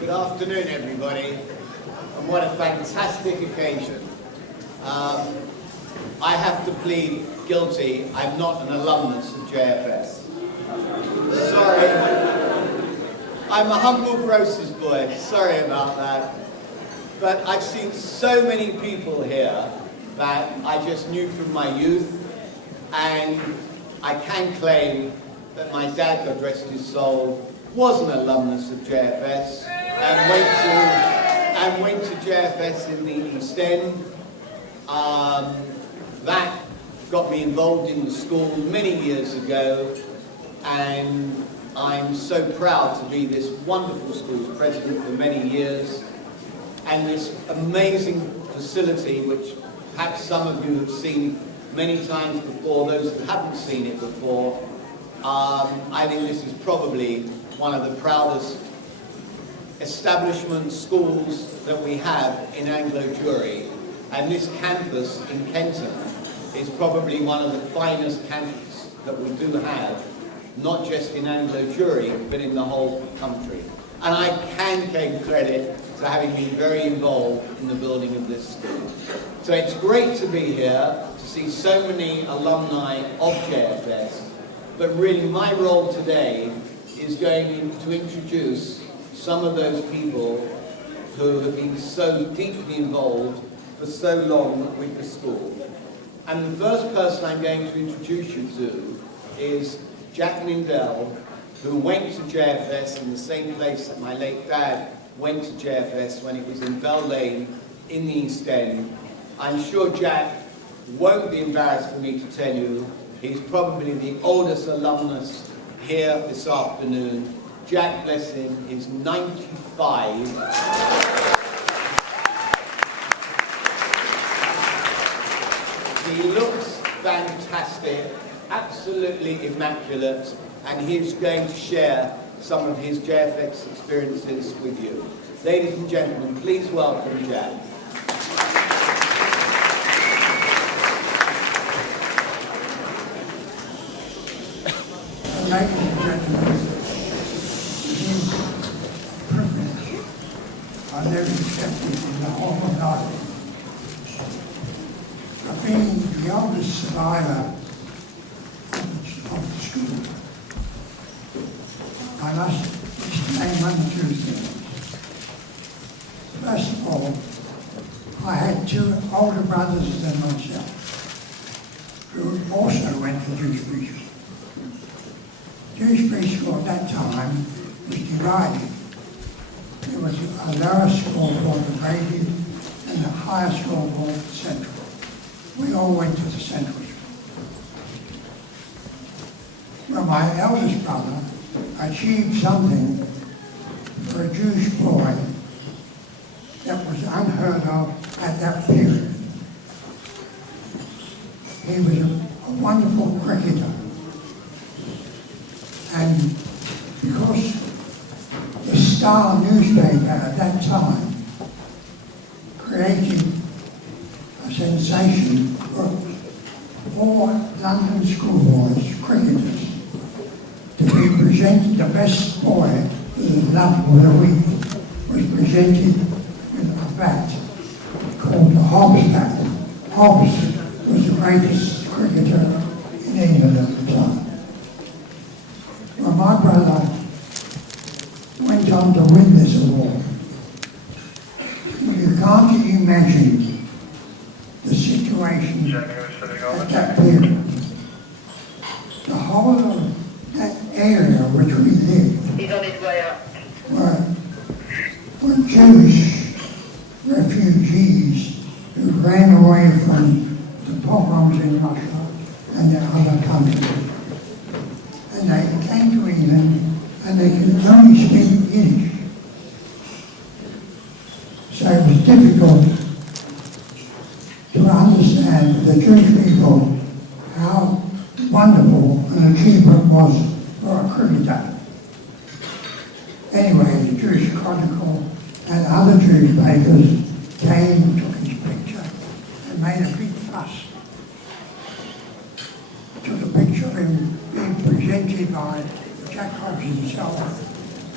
Good afternoon, everybody, and what a fantastic occasion. I have to plead guilty. I'm not an alumnus of JFS. Sorry. I'm a humble grocer's boy. Sorry about that. But I've seen so many people here that I just knew from my youth, and I can claim that my dad, God rest his soul, was an alumnus of JFS and went to JFS in the East End. That got me involved in the school many years ago, and I'm so proud to be this wonderful school's president for many years, and this amazing facility which perhaps some of you have seen many times before. Those who haven't seen it before, I think this is probably one of the proudest establishment schools that we have in Anglo-Jewry, and this campus in Kenton is probably one of the finest campuses that we do have, not just in Anglo-Jewry, but in the whole country. And I can claim credit to having been very involved in the building of this school. So it's great to be here, to see so many alumni of JFS, but really my role today is going to introduce some of those people who have been so deeply involved for so long with the school. And the first person I'm going to introduce you to is Jack Mindell, who went to JFS in the same place that my late dad went to JFS when it was in Bell Lane in the East End. I'm sure Jack won't be embarrassed for me to tell you he's probably the oldest alumnus here this afternoon. Jack, bless him, is 95. He looks fantastic, absolutely immaculate, and he's going to share some of his JFX experiences with you. Ladies and gentlemen, please welcome Jack. Ladies and gentlemen, it is a privilege I never accepted in the whole of life. I've been the oldest survivor of the school. I must explain one or two things. First of all, I had two older brothers than myself, who also went to Jewish preschool. Jewish preschool at that time was divided. There was a lower school called the Grady and a higher school called the Central. We all went to the Central school. Well, my eldest brother achieved something for a Jewish boy that was unheard of at that period. He was a wonderful cricketer. And because the Star newspaper at that time created a sensation for all London schoolboys, cricketers, to be presented, the best boy of the week was presented with a bat called the Hobbs bat. Hobbs was the greatest cricketer in England at the time. Well, my brother went on to win this award. You can't imagine the situation at that period. The whole of that area which we lived He's on his way up. were Jewish refugees who ran away from the pogroms in Russia and their other countries. And they came to England and they could only speak Yiddish. So it was difficult to understand the Jewish people how wonderful an achievement was for a cricketer. Anyway, the Jewish Chronicle and other Jewish papers came and took his picture and made a big fuss. Took a picture of him being presented by Jack Hobbs himself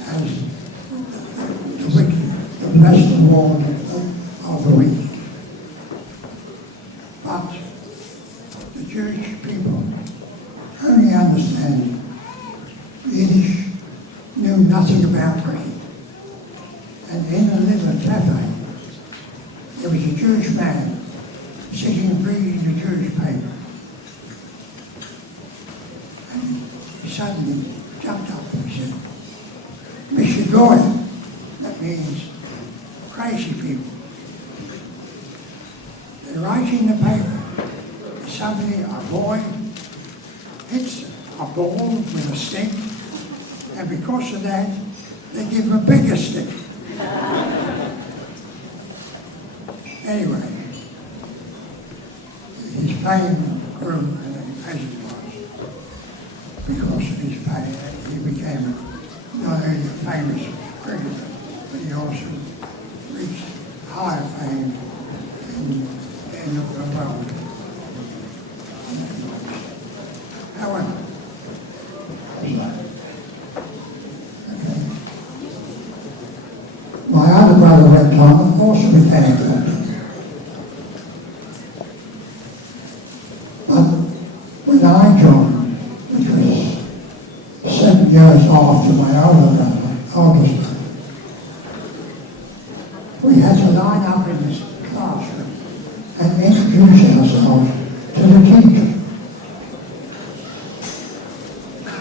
as the the Western Wall of the week. But the Jewish people only understand Yiddish, knew nothing about Greek. And in a little cafe, there was a Jewish man sitting and reading the Jewish paper. And he suddenly jumped up and said, "Mr. Goy," that means crazy people. They're writing the paper. Suddenly a boy hits a ball with a stick, and because of that, they give him a bigger stick. Anyway, his fame grew as it was. Because of his fame, he became not only a famous cricketer, but he also reached higher fame in the world. However, my other brother went on, of course, with Kenton. But when I joined, which was 7 years after my older brother, oldest brother, we had to line up in this classroom and introduce ourselves to the teacher.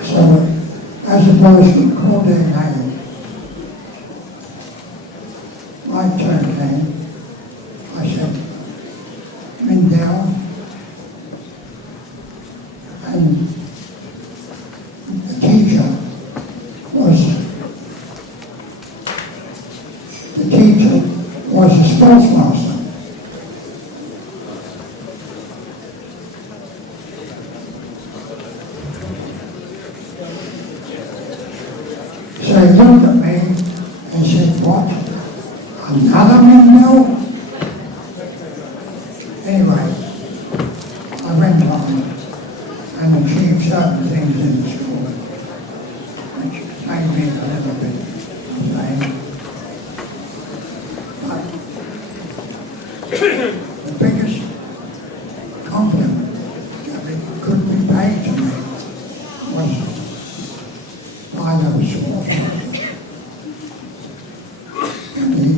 So, as the person called their name, my turn came. I said, "Mindell," and the teacher was a sportsmaster. So he looked at me and said, "What? Another Mindell?" Anyway, I went on and achieved certain things in the school, which made me a little bit lame. But the biggest compliment that could be paid to me was by the sportsmaster. And he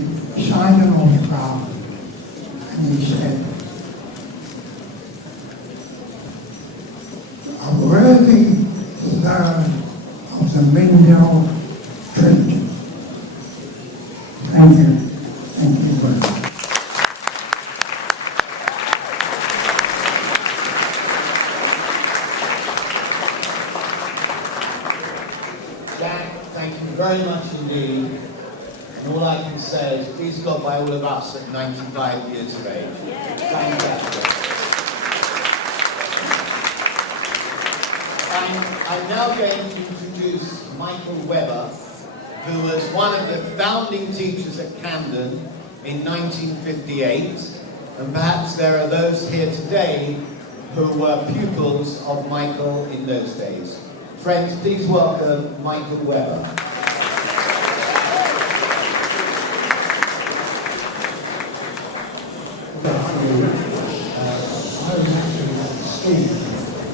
signed an autograph and he said, "A worthy third of the Mindell Trinity." Thank you. Thank you very much. Jack, thank you very much indeed. And all I can say is, please God, by all of us at 95 years of age. Fantastic. And I'm now going to introduce Michael Webber, who was one of the founding teachers at Kenton in 1958. And perhaps there are those here today who were pupils of Michael in those days. Friends, please welcome Michael Webber. I was actually at the school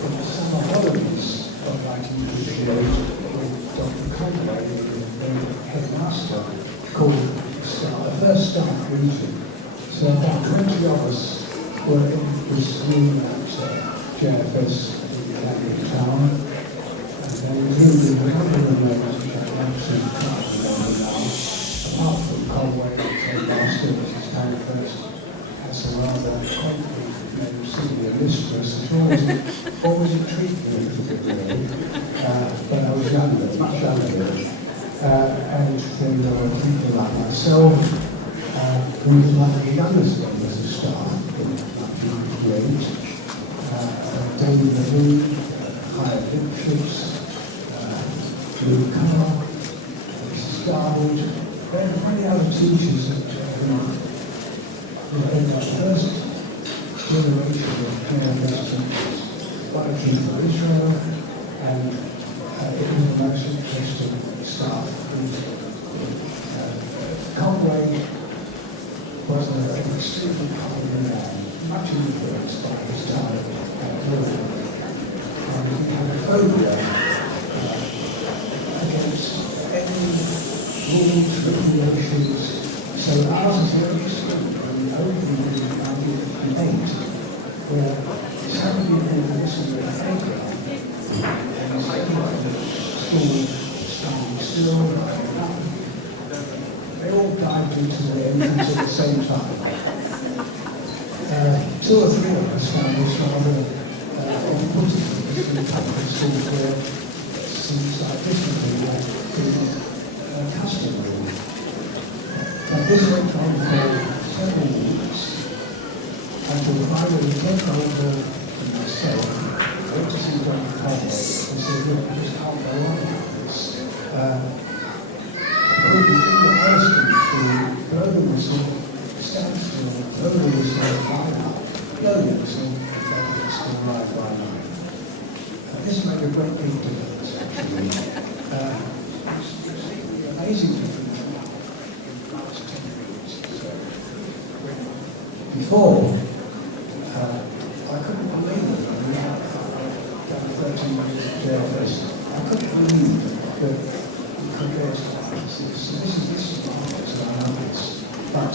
in the summer holidays of 1958 with Dr. Conway, the headmaster, called the first staff meeting. So about 20 of us were in this room at JFS in town. And then we moved in a couple of rooms which I absolutely can't remember now, apart from Conway, the headmaster, Mrs. Tankhurst, as a rather confident named senior mistress, which always intrigued me a little bit really. But I was younger, much younger. And then there were people like myself, who was like the youngest members of staff in 1958. David Levine, Hyatt Lipschitz, Lou Carr, Mrs. Garwood, and many other teachers in that first generation of JFS teachers, working for Israel, and it was the most interesting stuff. Conway extremely common man, much influenced by his time at London. And he had a phobia against any rules, regulations. So ours is very useful in opening the debate where somebody will listen to a playground and is school standing still, they all dived into the entrance at the same time. Two or three of us found this rather off-putting because we come from schools where it seems like differently like being customary. But this went on for several weeks until finally Ken older than myself went to see Dr. Conway and said, look, I just can't go on with this. Could you do what else can you do? Blow the whistle, stand still, blow the whistle, line up, blow the whistle, and go to the school right by line. This made a great big difference, actually. It's amazing difference in the last 10 years. So, before, I couldn't believe it. I mean, I've done 13 years at JFS. I couldn't believe that you could go to this is marvelous, I know this. But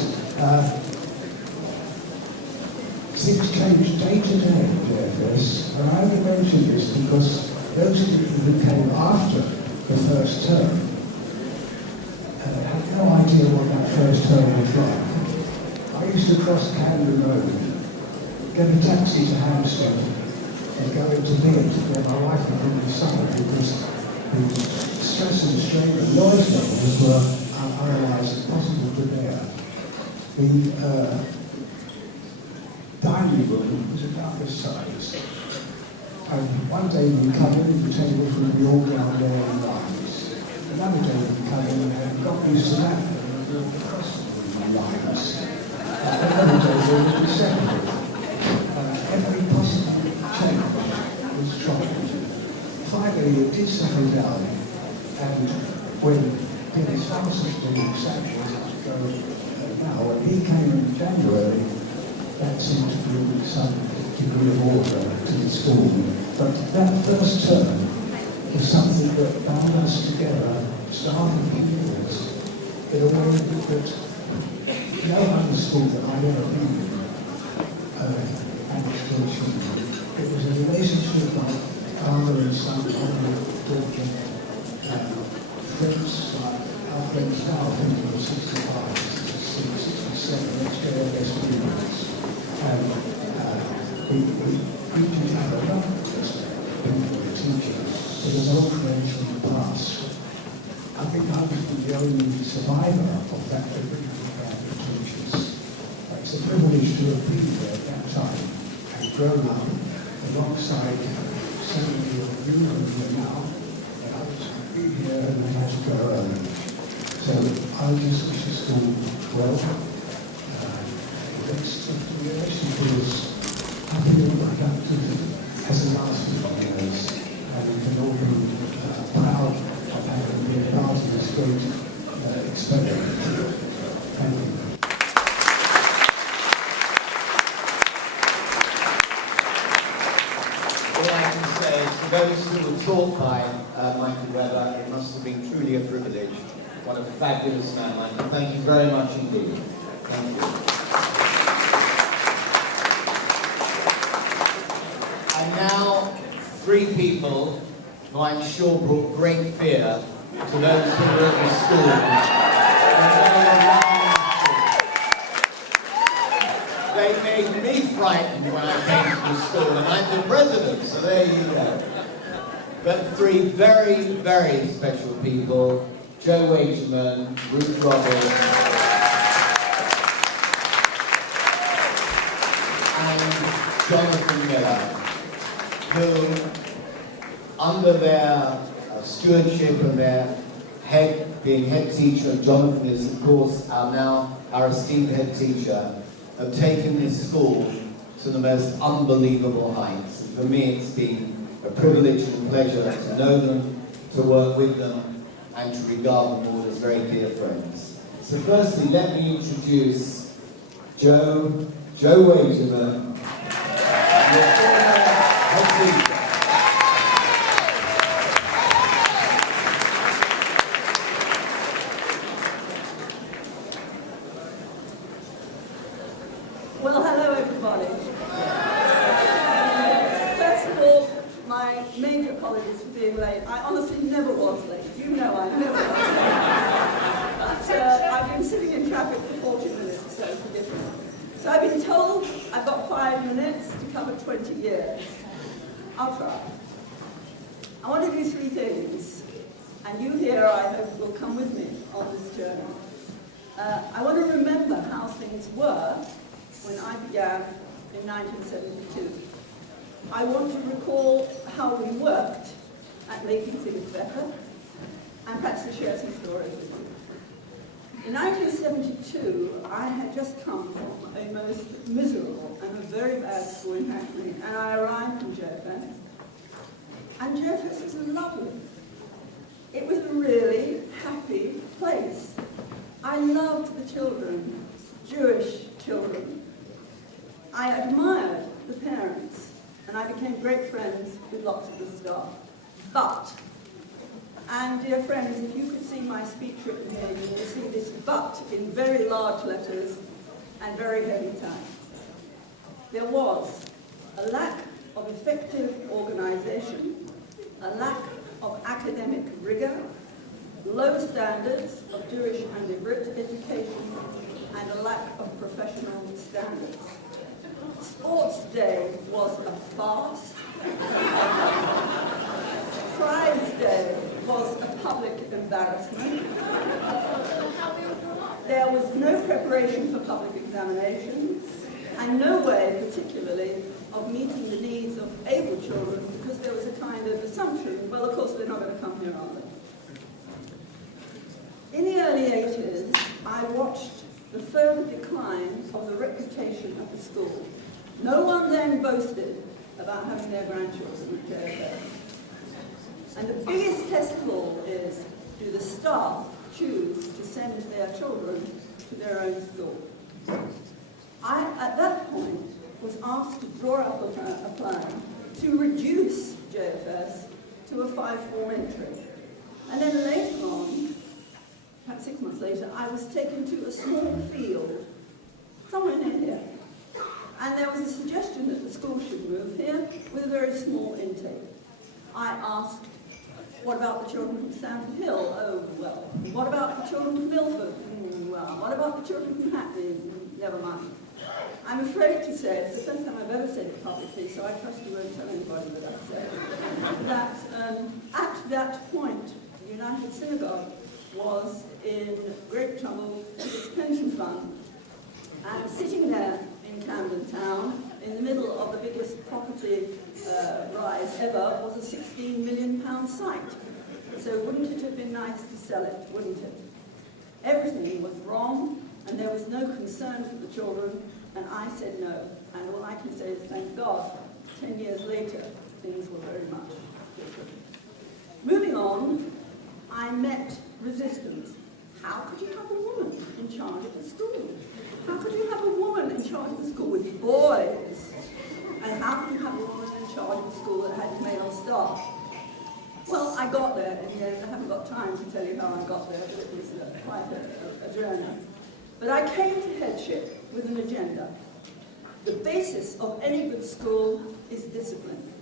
things change day to day at JFS, and I only mention this because those people who came after the first term had no idea what that first term was like. I used to cross Camden Road, get a taxi to Hampstead, and go into bed where my wife had been in summer because the stress and strain and noise levels were otherwise impossible to bear. The dining room was about this size. And one day we come in, the tables would be all down there in lines. Another day we come in and got used to that, and we were across the lines. Another day we would be separate. Every possible change was tried. Finally, it did settle down, and when Dennis Harrison did exactly as it goes now, when he came in January, that seemed to bring some degree of order to the school. But that first term was something that bound us together, staff and pupils, in a way that no other school that I'd ever been in managed to achieve. It was a relationship like father and son, mother and daughter, friends like our friends now, I think it was 65, 66, 67, ex-JFS students. And we greet each other not just people and teachers, but as old friends from the past. I think I was the only survivor of that difficult band of teachers. It's a privilege to have been there at that time and grown up alongside so many of you who are here now, and others who have been here and they had to go early. So I just wish the school well. The next 50 years should be as happy and productive as the last 50 years, and we can all be proud of having been part of this great experiment. Thank you. All I can say is, for those who were taught by Michael Weber, it must have been truly a privilege. What a fabulous man, Michael. Thank you very much indeed. Thank you. And now, three people who I'm sure brought great fear to those who were at the school. They made me frightened when I came to the school, and I'm the president, so there you go. But three very, very special people: Joe Wagerman, Ruth Roberts, and Jonathan Miller, who, under their stewardship and their being head teacher, Jonathan is, of course, our esteemed head teacher, have taken this school to the most unbelievable heights. And for me, it's been a privilege and pleasure to know them, to work with them, and to regard them all as very dear friends. So firstly, let me introduce Joe Wazeman, your former head teacher. Well, hello everybody. First of all, my major apologies for being late. I honestly never was late. You know I never was late. But I've been sitting in traffic for 40 minutes, so forgive me. So I've been told I've got 5 minutes to cover 20 years. I'll try. I want to do 3 things, and you here, I hope, will come with me on this journey. I want to remember how things were when I began in 1972. I want to recall how we worked at making things better, and perhaps to share some stories with you. In 1972, I had just come from a most miserable and a very bad school in Hackney, and I arrived in JFS. And JFS was lovely. It was a really happy place. I loved the children, Jewish children. I admired the parents, and I became great friends with lots of the staff. But, and dear friends, if you could see my speech written here, you will see this but in very large letters and very heavy type. There was a lack of effective organization, a lack of academic rigor, low standards of Jewish and Ivrit education, and a lack of professional standards. Sports Day was a farce. Prize Day was a public embarrassment. There was no preparation for public examinations, and no way, particularly, of meeting the needs of able children, because there was a kind of assumption, well, of course, they're not going to come here, are they? In the early 80s, I watched the further decline of the reputation of the school. No one then boasted about having their grandchildren at JFS. And the biggest test call is, do the staff choose to send their children to their own school? I, at that point, was asked to draw up a plan to reduce JFS to a 5-form entry. And then later on, perhaps 6 months later, I was taken to a small field, somewhere near here. And there was a suggestion that the school should move here with a very small intake. I asked, what about the children from Stamford Hill? Oh, well. What about the children from Milford? Well. What about the children from Hackney? Never mind. I'm afraid to say, it's the first time I've ever said it publicly, so I trust you won't tell anybody that I've said it, that at that point, the United Synagogue was in great trouble with its pension fund. And sitting there in Camden Town, in the middle of the biggest property rise ever, was a £16 million site. So wouldn't it have been nice to sell it, wouldn't it? Everything was wrong, and there was no concern for the children, and I said no. And all I can say is, thank God, 10 years later, things were very much different. Moving on, I met resistance. How could you have a woman in charge of a school? How could you have a woman in charge of a school with boys? And how could you have a woman in charge of a school that had male staff? Well, I got there in the end. I haven't got time to tell you how I got there, but it was quite a journey. But I came to headship with an agenda. The basis of any good school is discipline.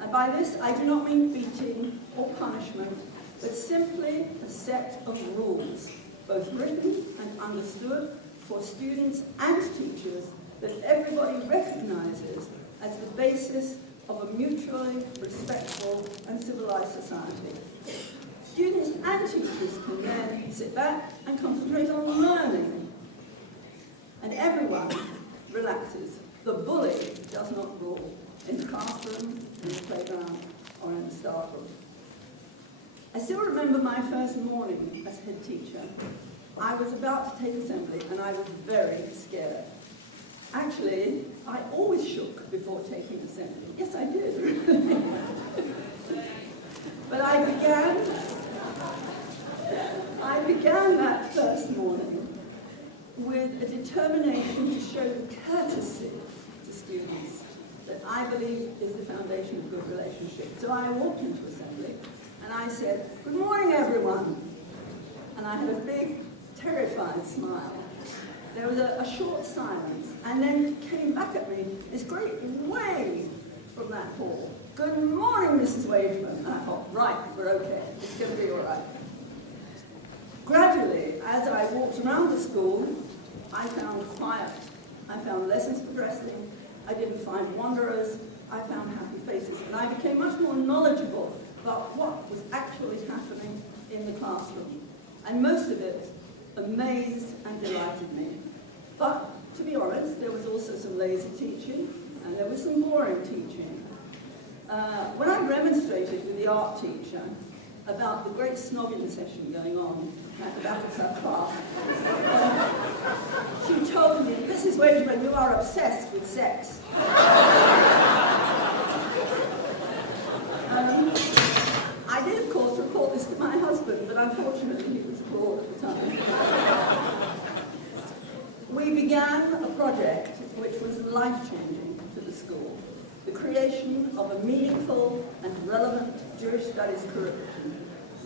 And by this, I do not mean beating or punishment, but simply a set of rules, both written and understood, for students and teachers that everybody recognizes as the basis of a mutually respectful and civilized society. Students and teachers can then sit back and concentrate on learning. And everyone relaxes. The bully does not rule in the classroom, in the playground, or in the staff room. I still remember my first morning as head teacher. I was about to take assembly and I was very scared. Actually, I always shook before taking assembly. Yes, I did. But I began that first morning with a determination determination to show courtesy to students that I believe is the foundation of good relationship. So I walked into assembly and I said, "Good morning, everyone." And I had a big, terrified smile. There was a short silence, and then came back at me this great wave from that hall. "Good morning, Mrs. Wageman." And I thought, right, we're okay. It's going to be all right. Gradually, as I walked around the school, I found quiet. I found lessons progressing. I didn't find wanderers. I found happy faces. And I became much more knowledgeable about what was actually happening in the classroom. And most of it amazed and delighted me. But, to be honest, there was also some lazy teaching, and there was some boring teaching. When I remonstrated with the art teacher about the great snogging session going on at the back of her class, she told me, "Mrs. Wageman, you are obsessed with sex." I did, of course, report this to my husband, but unfortunately he was abroad at the time. We began a project which was life-changing to the school, the creation of a meaningful and relevant Jewish studies curriculum,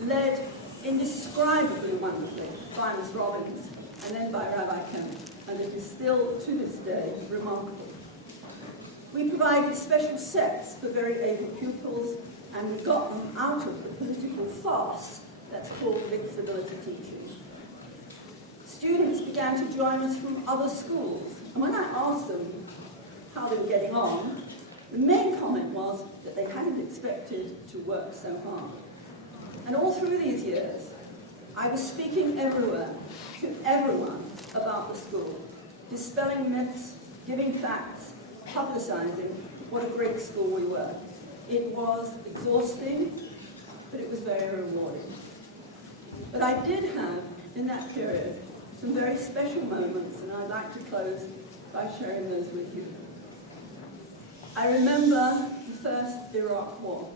led indescribably wonderfully by Ms. Robbins and then by Rabbi Kenton, and it is still, to this day, remarkable. We provided special sets for very able pupils, and we got them out of the political farce that's called mixed ability teaching. Students began to join us from other schools, and when I asked them how they were getting on, the main comment was that they hadn't expected to work so hard. And all through these years, I was speaking everywhere to everyone about the school, dispelling myths, giving facts, publicizing what a great school we were. It was exhausting, but it was very rewarding. But I did have, in that period, some very special moments, and I'd like to close by sharing those with you. I remember the first Iraq War.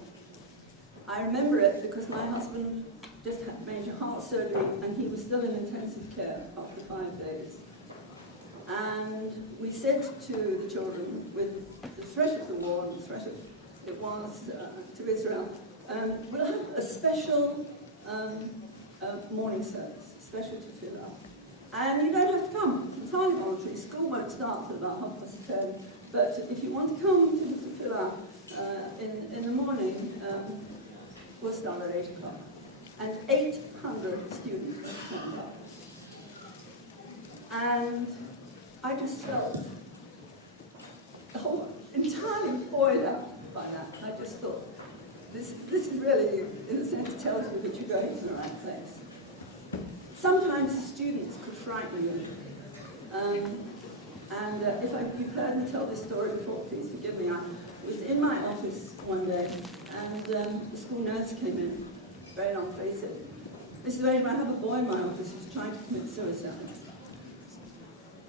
I remember it because my husband just had major heart surgery and he was still in intensive care after 5 days. And we said to the children, with the threat of the war and the threat of it was to Israel, we'll have a special morning service, special to fill up. And you don't have to come, it's entirely voluntary. School won't start till about 10:30, but if you want to come to fill up in the morning, we'll start at 8 o'clock. And 800 students turned up. And I just felt entirely buoyed up by that. I just thought, this is really, in a sense, tells you that you're going to the right place. Sometimes students could frighten you. If you've heard me tell this story before, please forgive me. I was in my office one day, and the school nurse came in, very long-faced, said, "Mrs. Wageman, I have a boy in my office who's trying to commit suicide."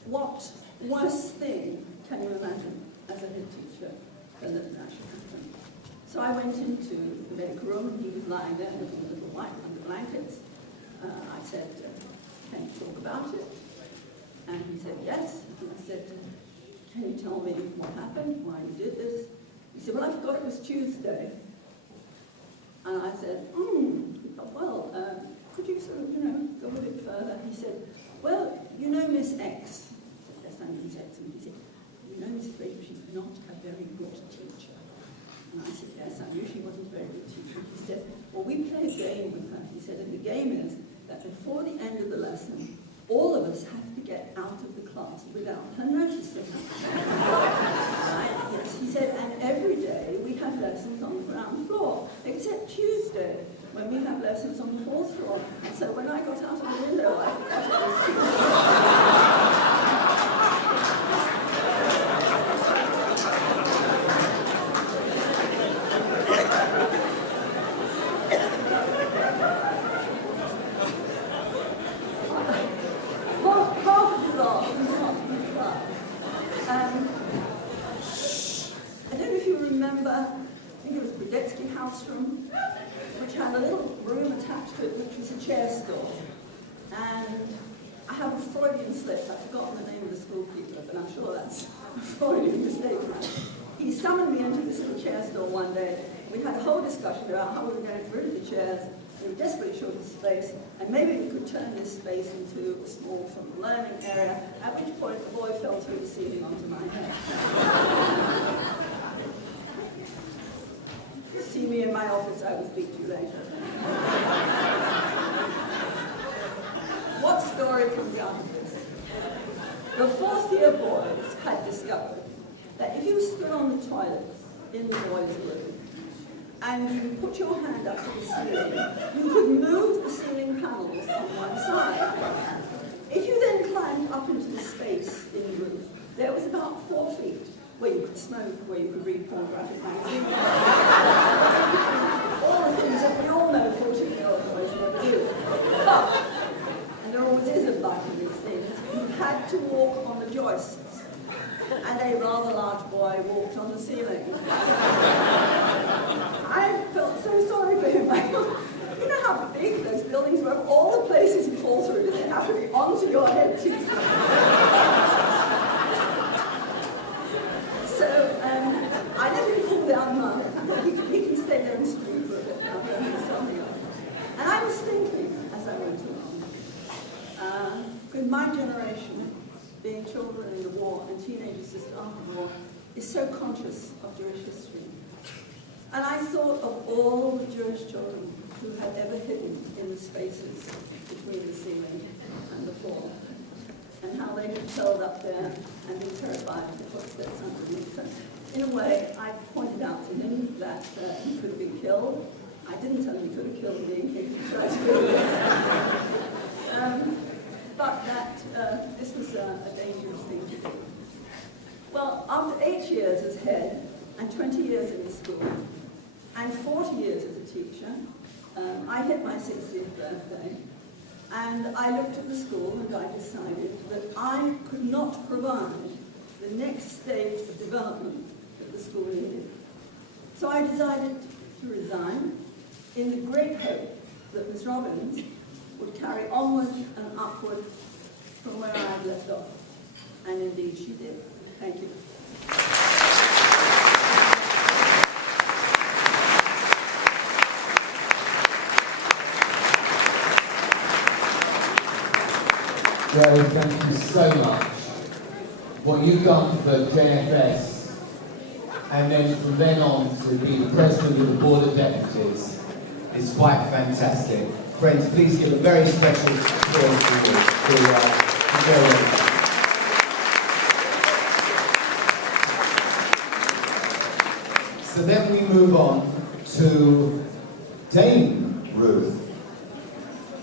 What worse thing can you imagine as a head teacher than that should happen? So I went into the medical room, and he was lying there looking a little white under blankets. I said, "Can you talk about it?" And he said, "Yes." And I said, "Can you tell me what happened, why you did this?" He said, "Well, I forgot it was Tuesday." And I said, well, could you sort of, go a bit further? He said, "Well, you know Miss X." I said, "Yes, I know Miss X." And he said, "You know, Mrs. Wageman, she's not a very good teacher." And I said, "Yes, I knew she wasn't a very good teacher." He said, "Well, we play a game with her." He said, "And the game is that before the end of the lesson, all of us have to get out of the class without her noticing." Right? Yes, he said, "And every day we have lessons on the ground floor, except Tuesday, when we have lessons on the 4th floor." And so when I got out of the window, I forgot it was Tuesday. I don't know if you remember, I think it was Brodetsky House Room, which had a little room attached to it, which was a chair store. And I have of Freudian slip. I've forgotten the name of the schoolkeeper, but I'm sure that's a Freudian mistake. He summoned me into this little chair store one day. We had a whole discussion about how we were going to get rid of the chairs. We were desperately short of space, and maybe we could turn this space into a small sort of learning area, at which point the boy fell through the ceiling onto my head. See me in my office, I will speak to you later. What story comes out of this? The fourth-year boys had discovered that if you stood on the toilets in the boys' room and you put your hand up to the ceiling, you could move the ceiling panels on one side. If you then climbed up into the space in the roof, there was about 4 feet where you could smoke, where you could read pornographic magazines. All the things that we all know 14-year-old boys never do. But, and there always is a but in these things, you had to walk on the joists, and a rather large boy walked on the ceiling. I felt so sorry for him. I thought, you know how big those buildings were? All the places you fall through, they have to be onto your head too. So I let him cool down Mum. He can stay there and scream for a bit now. And I was thinking, as I went along, with my generation, being children in the war and teenagers just after the war, is so conscious of Jewish history. And I thought of all the Jewish children who had ever hidden in the spaces between the ceiling and the floor, and how they had curled up there and been terrified of the footsteps underneath them. In a way, I pointed out to him that he could have been killed. I didn't tell him he could have killed me in case he tried to kill me. But that this was a dangerous thing to do. Well, after 8 years as head, and 20 years in the school, and 40 years as a teacher, I hit my 60th birthday, and I looked at the school and I decided that I could not provide the next stage of development that the school needed. So I decided to resign in the great hope that Miss Robbins would carry onward and upward from where I had left off. And indeed she did. Thank you. Joe, thank you so much. What you've done for JFS, and then from then on to be the President of the Board of Deputies, is quite fantastic. Friends, please give a very special applause to Joe. So then we move on to Dame Ruth.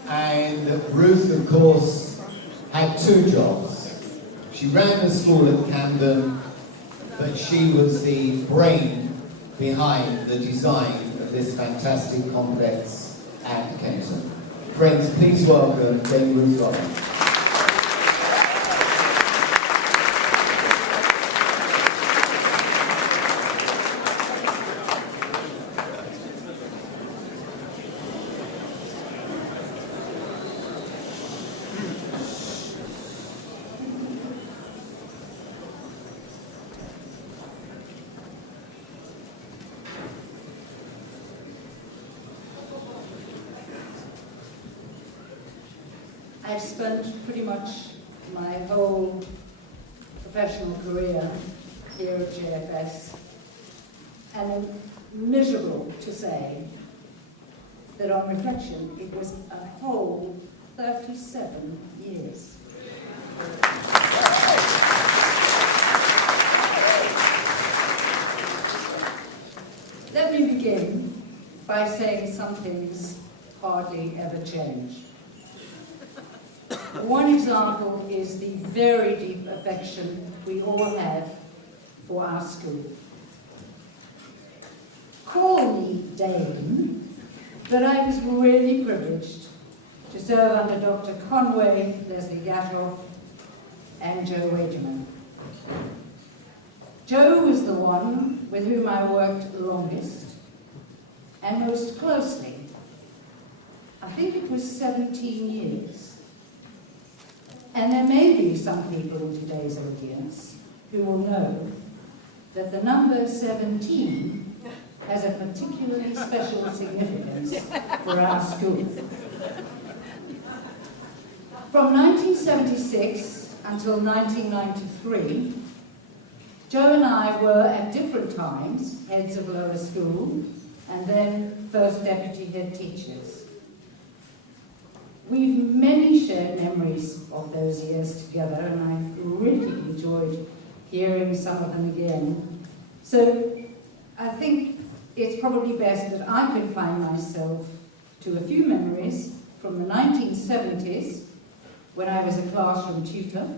And Ruth, of course, had 2 jobs. She ran the school at Camden, but she was the brain behind the design of this fantastic complex at Kenton. Friends, please welcome Dame Ruth Robbins. I've spent pretty much my whole professional career here at JFS, and I'm miserable to say that on reflection it was a whole 37 years. Let me begin by saying some things hardly ever change. One example is the very deep affection we all have for our school. Call me Dame, but I was really privileged to serve under Dr. Conway, Leslie Gatoff, and Joe Wagerman. Joe was the one with whom I worked longest and most closely. I think it was 17 years. And there may be some people in today's audience who will know that the number 17 has a particularly special significance for our school. From 1976 until 1993, Joe and I were at different times heads of lower school and then first deputy head teachers. We've many shared memories of those years together, and I really enjoyed hearing some of them again. So I think it's probably best that I confine myself to a few memories from the 1970s, when I was a classroom tutor,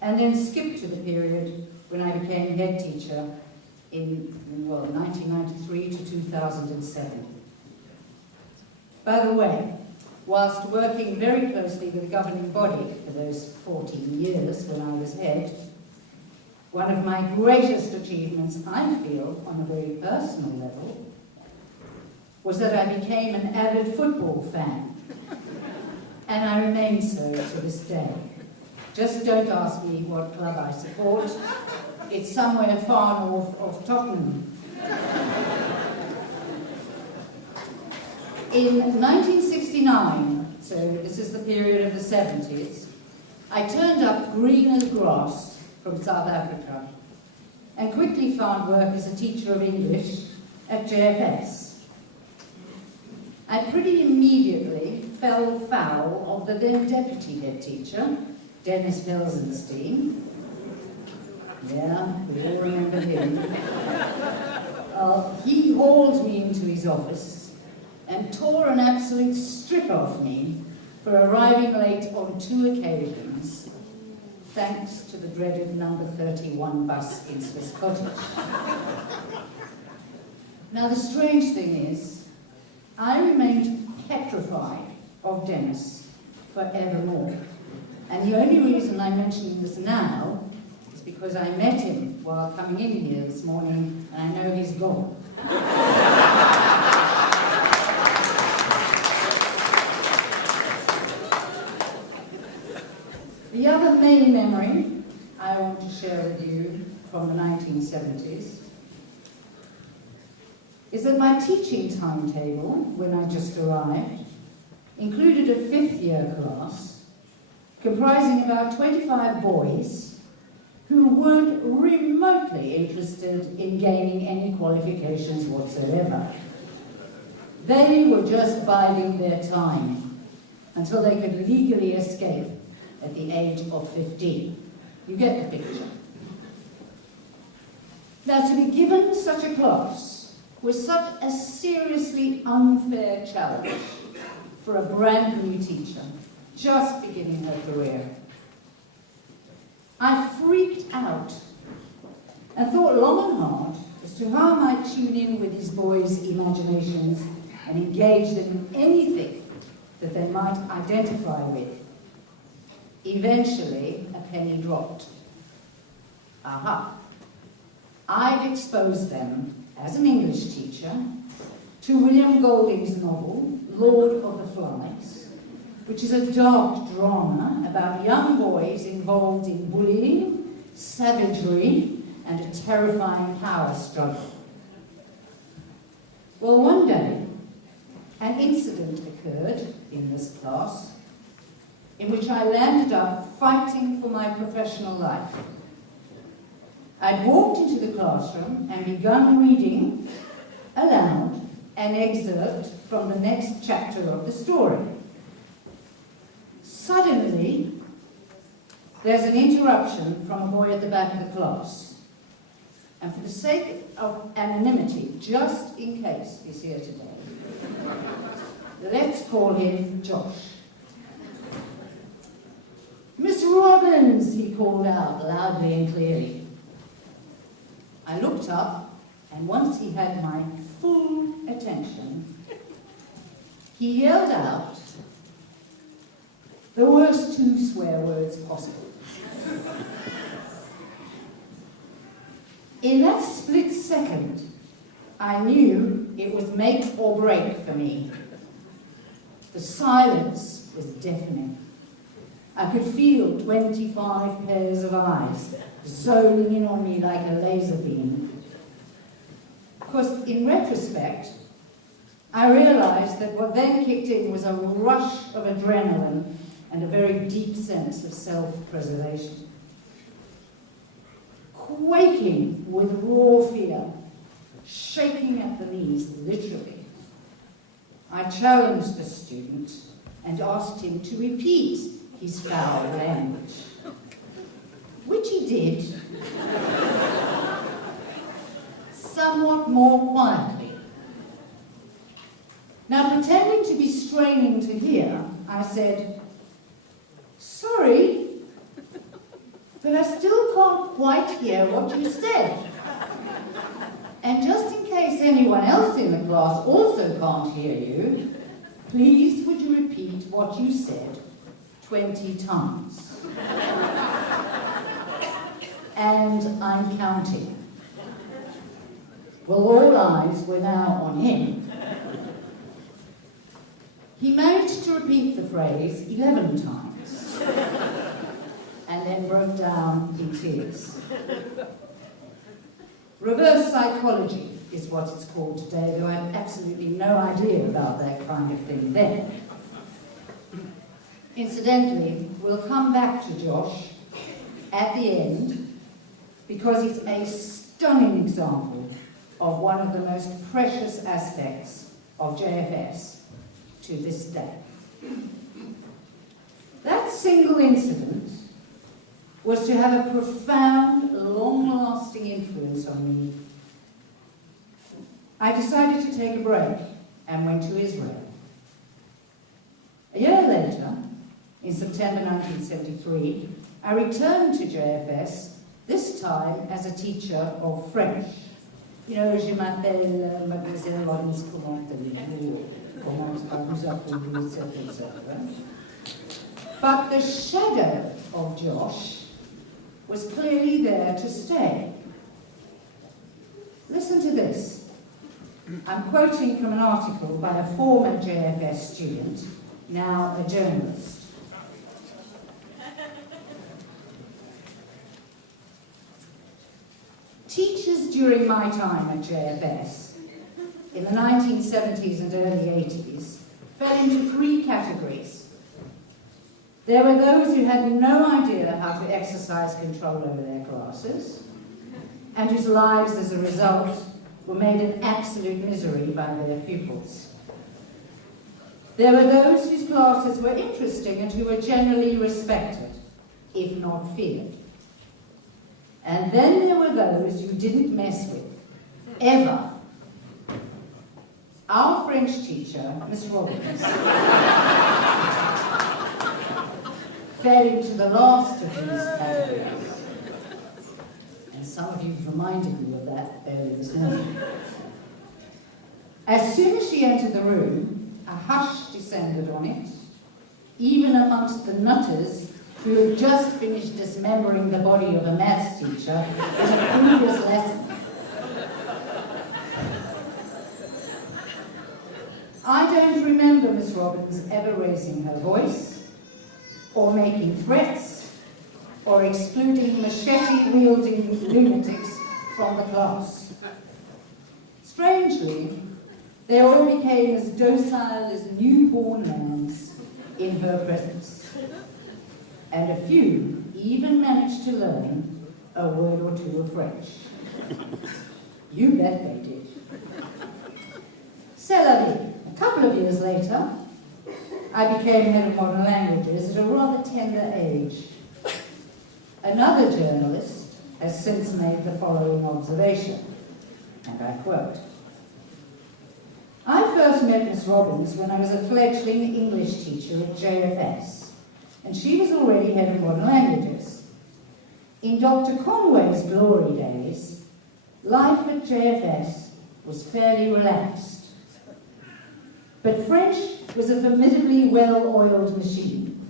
and then skip to the period when I became head teacher in, 1993 to 2007. By the way, whilst working very closely with the governing body for those 14 years when I was head, one of my greatest achievements, I feel, on a very personal level, was that I became an avid football fan. And I remain so to this day. Just don't ask me what club I support. It's somewhere far north of Tottenham. In 1969, so this is the period of the 70s, I turned up green as grass from South Africa and quickly found work as a teacher of English at JFS. I pretty immediately fell foul of the then deputy head teacher, Dennis Felsenstein. Yeah, we all remember him. He hauled me into his office and tore an absolute strip off me for arriving late on 2 occasions, thanks to the dreaded number 31 bus in Swiss Cottage. Now the strange thing is, I remained petrified of Dennis forevermore. And the only reason I'm mentioning this now is because I met him while coming in here this morning, and I know he's gone. The other main memory I want to share with you from the 1970s is that my teaching timetable, when I just arrived, included a 5th year class comprising about 25 boys who weren't remotely interested in gaining any qualifications whatsoever. They were just biding their time until they could legally escape at the age of 15. You get the picture. Now, to be given such a class was such a seriously unfair challenge for a brand new teacher just beginning her career. I freaked out and thought long and hard as to how I might tune in with these boys' imaginations and engage them in anything that they might identify with. Eventually, a penny dropped. Aha! I'd exposed them, as an English teacher, to William Golding's novel, Lord of the Flies, which is a dark drama about young boys involved in bullying, savagery, and a terrifying power struggle. Well, one day, an incident occurred in this class in which I landed up fighting for my professional life. I'd walked into the classroom and begun reading aloud an excerpt from the next chapter of the story. Suddenly, there's an interruption from a boy at the back of the class. And for the sake of anonymity, just in case he's here today, let's call him Josh. "Miss Robbins," he called out loudly and clearly. I looked up, and once he had my full attention, he yelled out the worst 2 swear words possible. In that split second, I knew it was make or break for me. The silence was deafening. I could feel 25 pairs of eyes zoning in on me like a laser beam. Of course, in retrospect, I realized that what then kicked in was a rush of adrenaline and a very deep sense of self-preservation. Quaking with raw fear, shaking at the knees, literally, I challenged the student and asked him to repeat his foul language, which he did, somewhat more quietly. Now, pretending to be straining to hear, I said, "Sorry, but I still can't quite hear what you said. And just in case anyone else in the class also can't hear you, please would you repeat what you said 20 times. And I'm counting." Well, all eyes were now on him. He managed to repeat the phrase 11 times, and then broke down in tears. Reverse psychology is what it's called today, though I had absolutely no idea about that kind of thing then. Incidentally, we'll come back to Josh at the end because it's a stunning example of one of the most precious aspects of JFS to this day. That single incident was to have a profound, long-lasting influence on me. I decided to take a break and went to Israel. A year later, in September 1973, I returned to JFS, this time as a teacher of French. You know, je m'appelle Mademoiselle Rollins, comment allez-vous, comment vous appelez-vous, etc. But the shadow of Josh was clearly there to stay. Listen to this. I'm quoting from an article by a former JFS student, now a journalist. Teachers during my time at JFS, in the 1970s and early 80s, fell into three categories. There were those who had no idea how to exercise control over their classes, and whose lives as a result were made an absolute misery by their pupils. There were those whose classes were interesting and who were generally respected, if not feared. And then there were those you didn't mess with, ever. Our French teacher, Miss Robbins, fell into the last of these categories. And some of you reminded me of that earlier this morning. As soon as she entered the room, a hush descended on it, even amongst the nutters who had just finished dismembering the body of a maths teacher in a previous lesson. I don't remember Miss Robbins ever raising her voice, or making threats, or excluding machete-wielding lunatics from the class. Strangely, they all became as docile as newborn lambs in her presence. And a few even managed to learn a word or two of French. You bet they did. C'est la vie. A couple of years later, I became head of modern languages at a rather tender age. Another journalist has since made the following observation, and I quote, "I first met Miss Robbins when I was a fledgling English teacher at JFS, and she was already head of modern languages. In Dr. Conway's glory days, life at JFS was fairly relaxed. But French was a formidably well-oiled machine,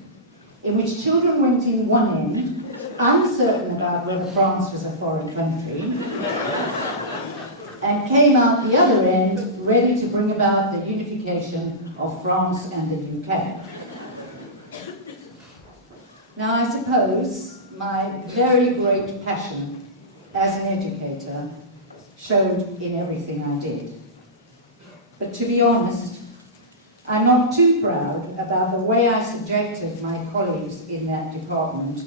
in which children went in one end, uncertain about whether France was a foreign country, and came out the other end, ready to bring about the unification of France and the UK. Now, I suppose my very great passion as an educator showed in everything I did. But to be honest, I'm not too proud about the way I subjected my colleagues in that department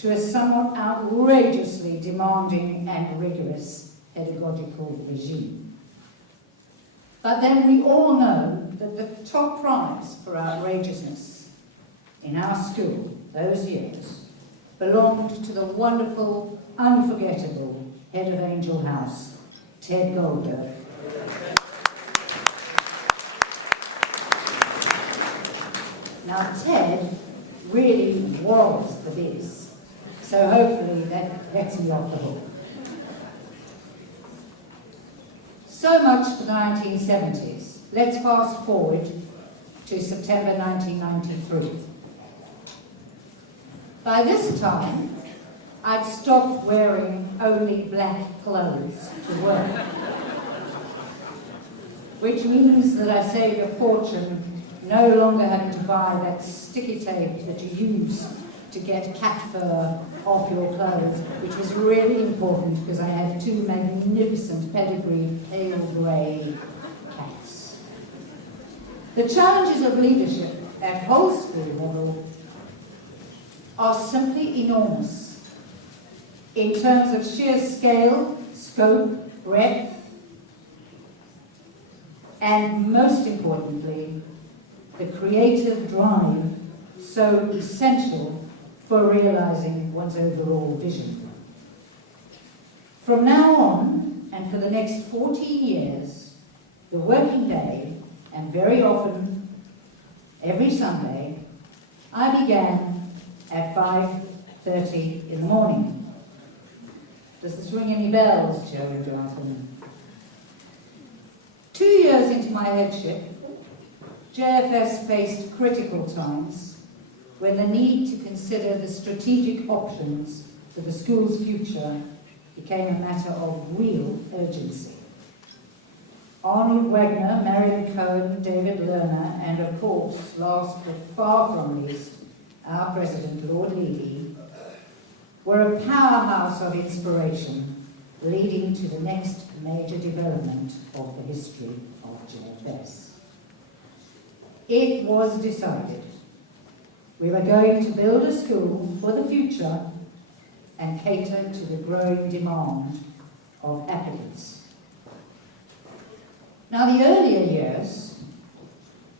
to a somewhat outrageously demanding and rigorous pedagogical regime. But then we all know that the top prize for outrageousness in our school those years belonged to the wonderful, unforgettable head of Angel House, Ted Goldberg. Now, Ted really was the biz, so hopefully that gets me off the hook. So much for the 1970s. Let's fast forward to September 1993. By this time, I'd stopped wearing only black clothes to work, which means that I saved a fortune no longer having to buy that sticky tape that you use to get cat fur off your clothes, which was really important because I had two magnificent pedigree pale grey cats. The challenges of leadership at whole school level are simply enormous in terms of sheer scale, scope, breadth, and most importantly, the creative drive so essential for realizing one's overall vision. From now on, and for the next 14 years, the working day, and very often every Sunday, I began at 5:30 in the morning. Does this ring any bells, Joe and Jonathan? 2 years into my headship, JFS faced critical times when the need to consider the strategic options for the school's future became a matter of real urgency. Arnold Wagner, Marion Cohen, David Lerner, and of course, last but far from least, our president, Lord Levy, were a powerhouse of inspiration leading to the next major development of the history of JFS. It was decided we were going to build a school for the future and cater to the growing demand of applicants. Now, the earlier years,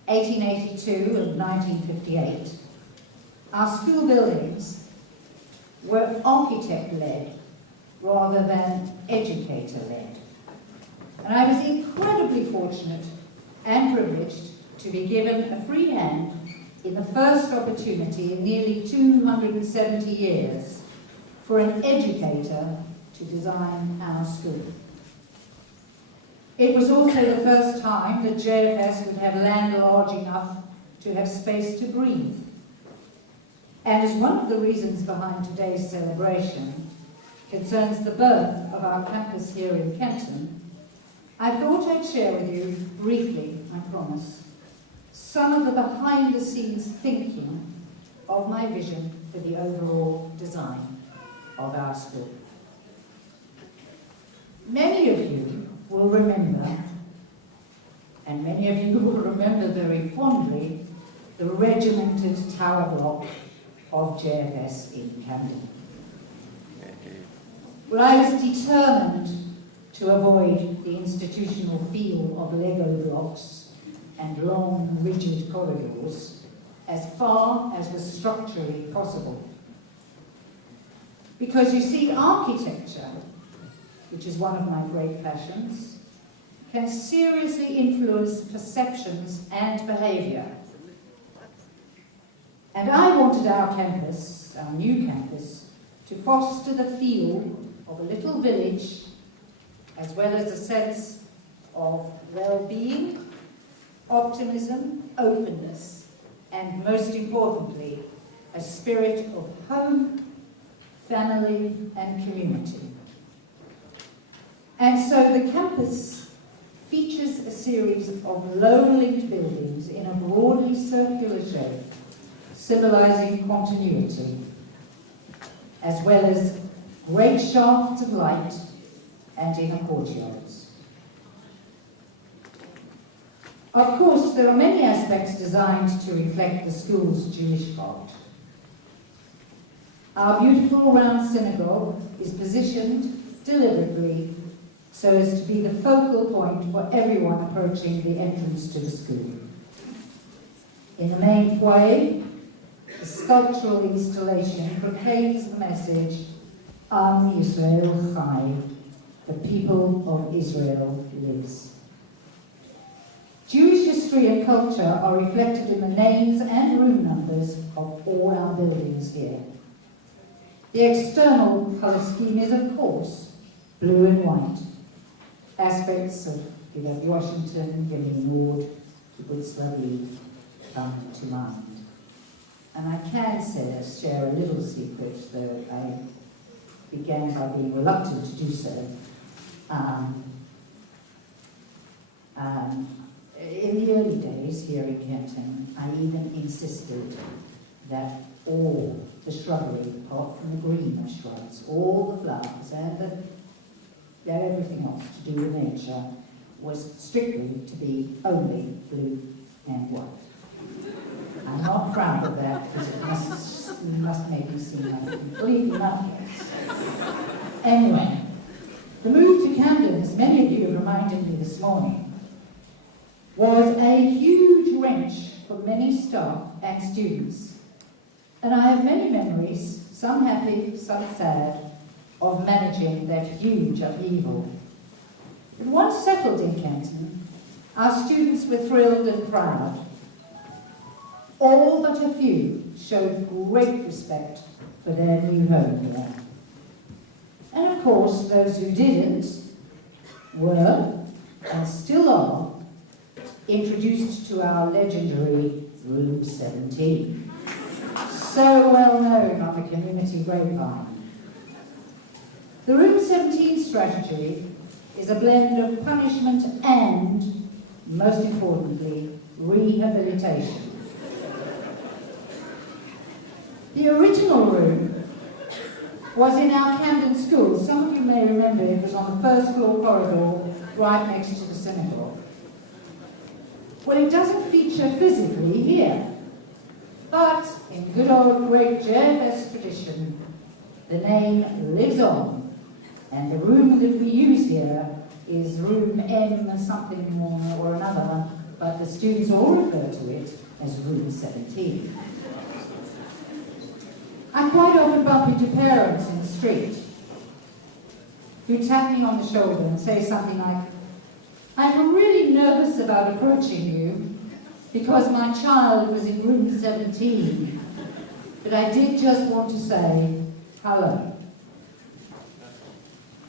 1882 and 1958, our school buildings were architect-led rather than educator-led. And I was incredibly fortunate and privileged to be given a free hand in the first opportunity in nearly 270 years for an educator to design our school. It was also the first time that JFS would have land large enough to have space to breathe. And as one of the reasons behind today's celebration concerns the birth of our campus here in Kenton, I thought I'd share with you briefly, I promise, some of the behind-the-scenes thinking of my vision for the overall design of our school. Many of you will remember, and many of you will remember very fondly, the regimented tower block of JFS in Camden. Well, I was determined to avoid the institutional feel of Lego blocks and long, rigid corridors as far as was structurally possible. Because you see, architecture, which is one of my great passions, can seriously influence perceptions and behaviour. And I wanted our campus, our new campus, to foster the feel of a little village, as well as a sense of well-being, optimism, openness, and most importantly, a spirit of home, family, and community. And so the campus features a series of low-linked buildings in a broadly circular shape, symbolising continuity, as well as great shafts of light and inner courtyards. Of course, there are many aspects designed to reflect the school's Jewish heart. Our beautiful round synagogue is positioned deliberately so as to be the focal point for everyone approaching the entrance to the school. In the main foyer, the sculptural installation proclaims the message, Am Yisrael Chai, the people of Israel lives. Jewish history and culture are reflected in the names and room numbers of all our buildings here. The external colour scheme is, of course, blue and white. Aspects of Washington, Gillian Ward, Woodslavy come to mind. And I can share a little secret, though I began by being reluctant to do so. In the early days here in Kenton, I even insisted that all the shrubbery, apart from the greener shrubs, all the flowers and everything else to do with nature, was strictly to be only blue and white. I'm not proud of that because it must make me seem like a complete nutcase. Anyway, the move to Camden, as many of you have reminded me this morning, was a huge wrench for many staff and students. And I have many memories, some happy, some sad, of managing that huge upheaval. But once settled in Kenton, our students were thrilled and proud. All but a few showed great respect for their new home here. And of course, those who didn't were, and still are, introduced to our legendary Room 17. So well known on the community grapevine. The Room 17 strategy is a blend of punishment and, most importantly, rehabilitation. The original room was in our Camden school. Some of you may remember it was on the first floor corridor right next to the synagogue. Well, it doesn't feature physically here, but in good old great JFS tradition, the name lives on, and the room that we use here is room M something more or another, but the students all refer to it as room 17. I quite often bump into parents in the street who tap me on the shoulder and say something like, I'm really nervous about approaching you because my child was in room 17, but I did just want to say hello.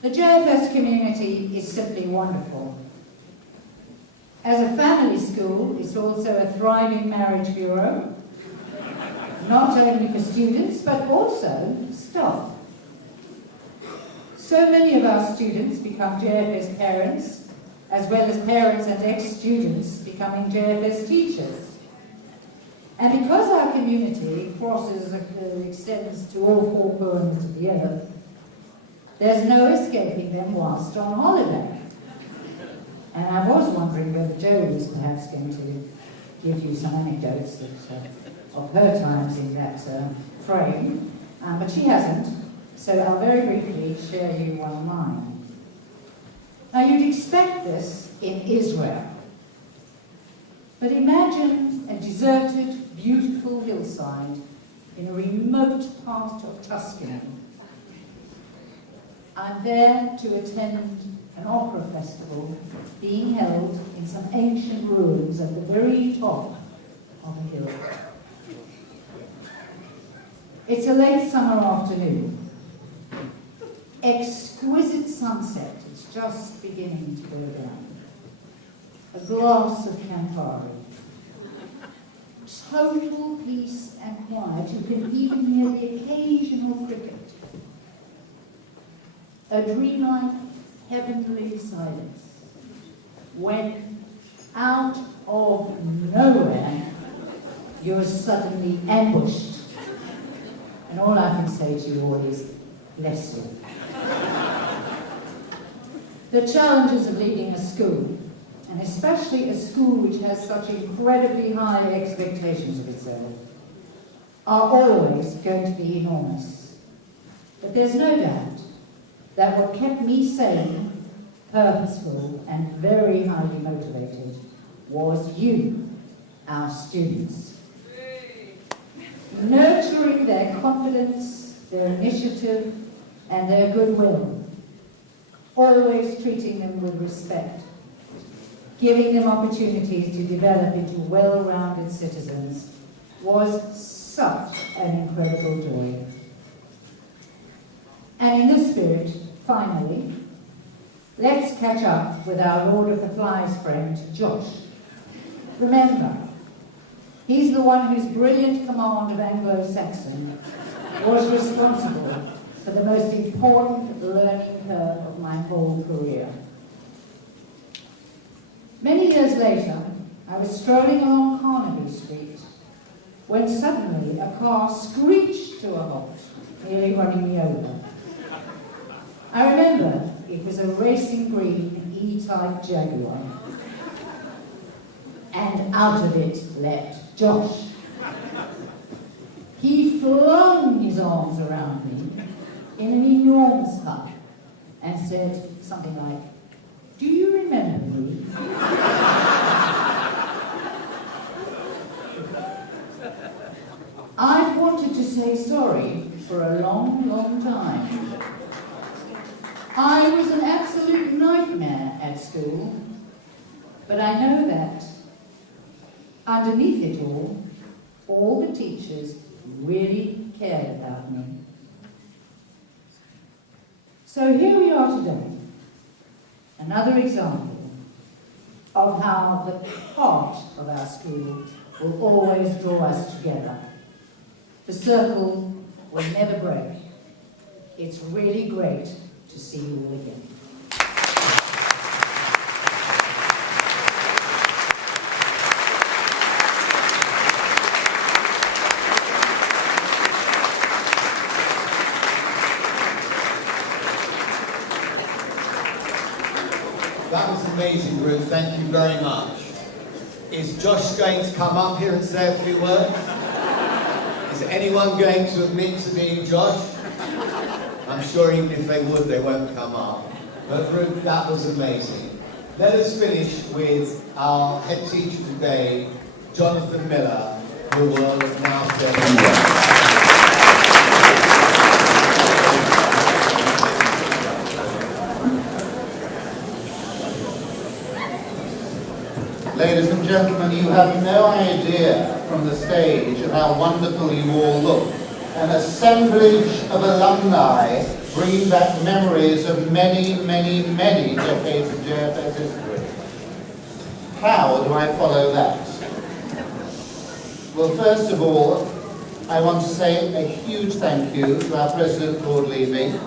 The JFS community is simply wonderful. As a family school, it's also a thriving marriage bureau, not only for students, but also staff. So many of our students become JFS parents, as well as parents and ex-students becoming JFS teachers. And because our community extends to all four corners of the earth, there's no escaping them whilst on holiday. And I was wondering whether Jo was perhaps going to give you some anecdotes of her times in that frame, but she hasn't, so I'll very briefly share you one of mine. Now, you'd expect this in Israel, but imagine a deserted, beautiful hillside in a remote part of Tuscany. I'm there to attend an opera festival being held in some ancient ruins at the very top of a hill. It's a late summer afternoon. Exquisite sunset. It's just beginning to go down. A glass of Campari. Total peace and quiet. You can even hear the occasional cricket. A dreamlike, heavenly silence. When, out of nowhere, you're suddenly ambushed. And all I can say to you all is, bless you. The challenges of leading a school, and especially a school which has such incredibly high expectations of itself, are always going to be enormous. But there's no doubt that what kept me sane, purposeful, and very highly motivated was you, our students. Nurturing their confidence, their initiative, and their goodwill. Always treating them with respect. Giving them opportunities to develop into well-rounded citizens was such an incredible joy. And in this spirit, finally, let's catch up with our Lord of the Flies friend, Josh. Remember, he's the one whose brilliant command of Anglo-Saxon was responsible for the most important learning curve of my whole career. Many years later, I was strolling along Carnaby Street when suddenly a car screeched to a halt, nearly running me over. I remember it was a racing green E-Type Jaguar, and out of it leapt Josh. He flung his arms around me in an enormous hug and said something like, "Do you remember me?" I've wanted to say sorry for a long, long time. I was an absolute nightmare at school, but I know that underneath it all the teachers really cared about me. So here we are today, another example of how the heart of our school will always draw us together. The circle will never break. It's really great to see you all again. That was amazing, Ruth. Thank you very much. Is Josh going to come up here and say a few words? Is anyone going to admit to being Josh? I'm sure even if they would, they won't come up. But Ruth, that was amazing. Let us finish with our head teacher today, Jonathan Miller, who will now say Ladies and gentlemen, you have no idea from the stage of how wonderful you all look. An assemblage of alumni bringing back memories of many, many, many decades of JFS history. How do I follow that? Well, first of all, I want to say a huge thank you to our President, Lord Levy.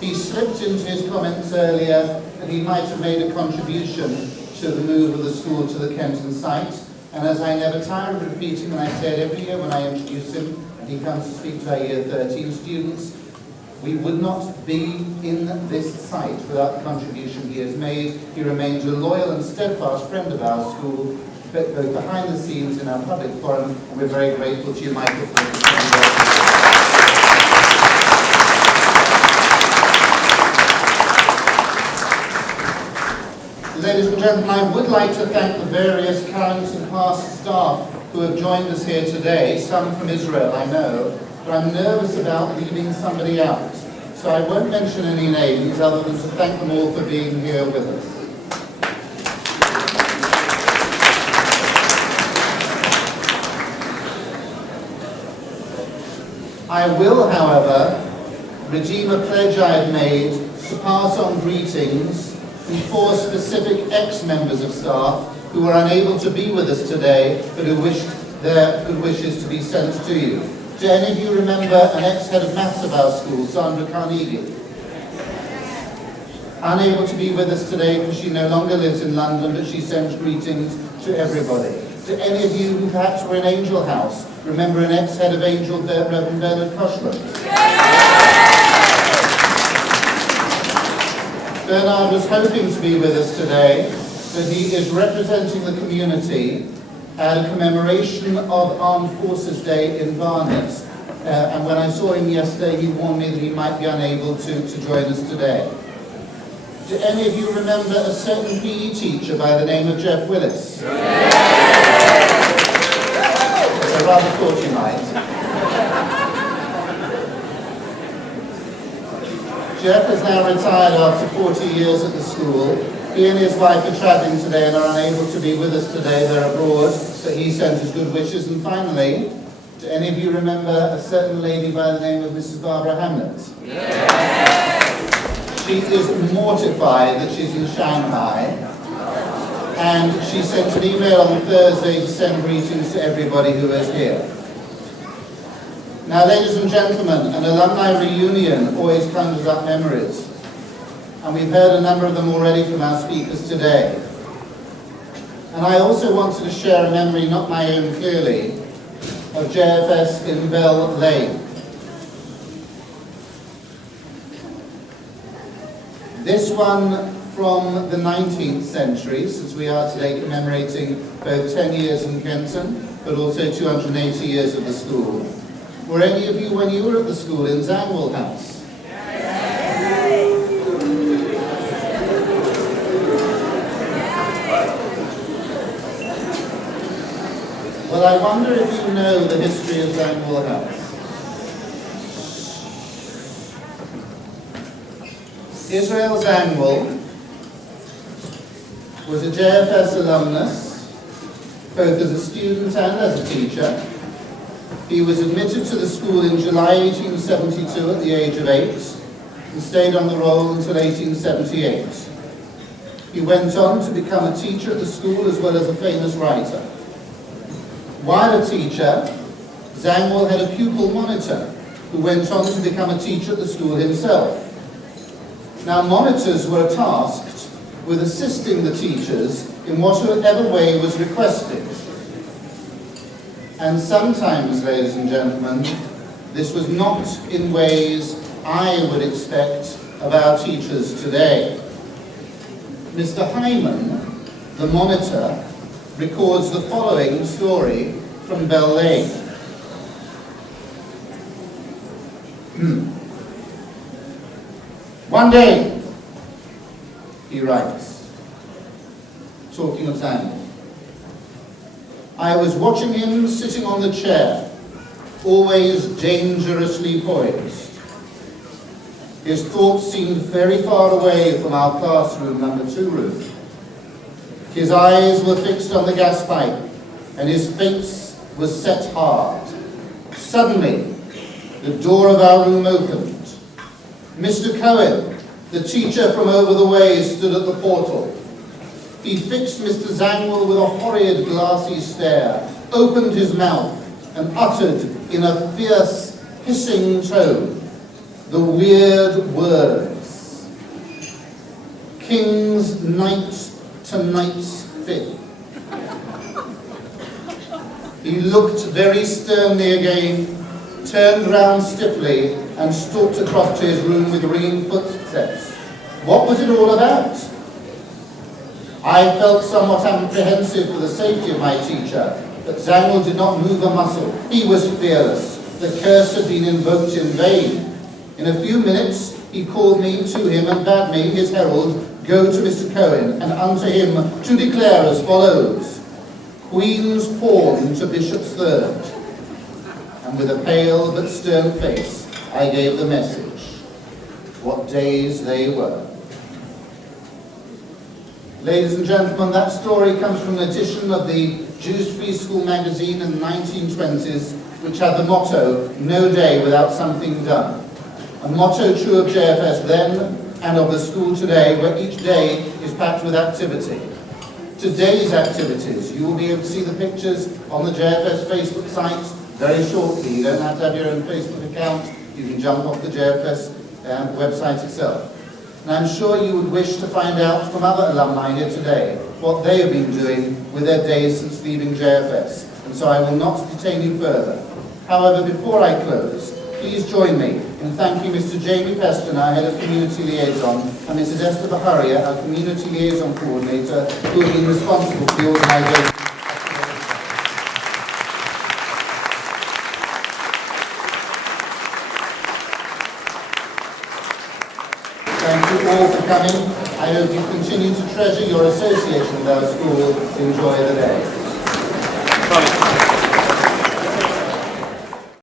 He slipped into his comments earlier that he might have made a contribution to the move of the school to the Kenton site. And as I never tire of repeating, and I say it every year when I introduce him, and he comes to speak to our Year 13 students, we would not be in this site without the contribution he has made. He remains a loyal and steadfast friend of our school, both behind the scenes in our public forum, and we're very grateful to you, Michael, for this. Ladies and gentlemen, I would like to thank the various current and past staff who have joined us here today, some from Israel, I know, but I'm nervous about leaving somebody out. So I won't mention any names other than to thank them all for being here with us. I will, however, redeem a pledge I have made to pass on greetings from 4 specific ex-members of staff who were unable to be with us today, but who wished their good wishes to be sent to you. Do any of you remember an ex-head of maths of our school, Sandra Carnegie? Unable to be with us today because she no longer lives in London, but she sends greetings to everybody. Do any of you who perhaps were in Angel House remember an ex-head of Angel, Reverend Bernard Koshland? Bernard was hoping to be with us today, but he is representing the community at a commemoration of Armed Forces Day in Barnet. And when I saw him yesterday, he warned me that he might be unable to join us today. Do any of you remember a certain PE teacher by the name of Jeff Willis? I rather thought you might. Jeff is now retired after 40 years at the school. He and his wife are travelling today and are unable to be with us today. They're abroad, but he sends his good wishes. And finally, do any of you remember a certain lady by the name of Mrs. Barbara Hamlet? She is mortified that she's in Shanghai, and she sent an email on Thursday to send greetings to everybody who is here. Now, ladies and gentlemen, an alumni reunion always conjures up memories, and we've heard a number of them already from our speakers today. And I also wanted to share a memory, not my own clearly, of JFS in Bell Lane. This one from the 19th century, since we are today commemorating both 10 years in Kenton, but also 280 years of the school. Were any of you, when you were at the school, in Zangwell House? Well, I wonder if you know the history of Zangwell House. Israel Zangwell was a JFS alumnus, both as a student and as a teacher. He was admitted to the school in July 1872 at the age of 8 and stayed on the roll until 1878. He went on to become a teacher at the school as well as a famous writer. While a teacher, Zangwell had a pupil monitor who went on to become a teacher at the school himself. Now, monitors were tasked with assisting the teachers in whatever way was requested. And sometimes, ladies and gentlemen, this was not in ways I would expect of our teachers today. Mr. Hyman, the monitor, records the following story from Bell Lane. One day, he writes, talking of Zangwell, I was watching him sitting on the chair, always dangerously poised. His thoughts seemed very far away from our classroom number 2 roof. His eyes were fixed on the gas pipe, and his face was set hard. Suddenly, the door of our room opened. Mr. Cohen, the teacher from over the way, stood at the portal. He fixed Mr. Zangwell with a horrid glassy stare, opened his mouth, and uttered in a fierce, hissing tone the weird words, King's Knight to Knight's Fifth. He looked very sternly again, turned round stiffly, and stalked across to his room with ringing footsteps. What was it all about? I felt somewhat apprehensive for the safety of my teacher, but Zangwell did not move a muscle. He was fearless. The curse had been invoked in vain. In a few minutes, he called me to him and bade me, his herald, go to Mr. Cohen, and unto him to declare as follows, Queen's pawn to Bishop's third. And with a pale but stern face, I gave the message. What days they were. Ladies and gentlemen, that story comes from an edition of the Jews Free School magazine in the 1920s, which had the motto, no day without something done. A motto true of JFS then and of the school today, where each day is packed with activity. Today's activities, you will be able to see the pictures on the JFS Facebook site very shortly. You don't have to have your own Facebook account. You can jump off the JFS website itself. And I'm sure you would wish to find out from other alumni here today what they have been doing with their days since leaving JFS. And so I will not detain you further. However, before I close, please join me in thanking Mr. Jamie Peston, our Head of Community Liaison, and Mrs. Esther Baharia, our Community Liaison Coordinator, who have been responsible for the organisation. Thank you all for coming. I hope you continue to treasure your association with our school. Enjoy the day.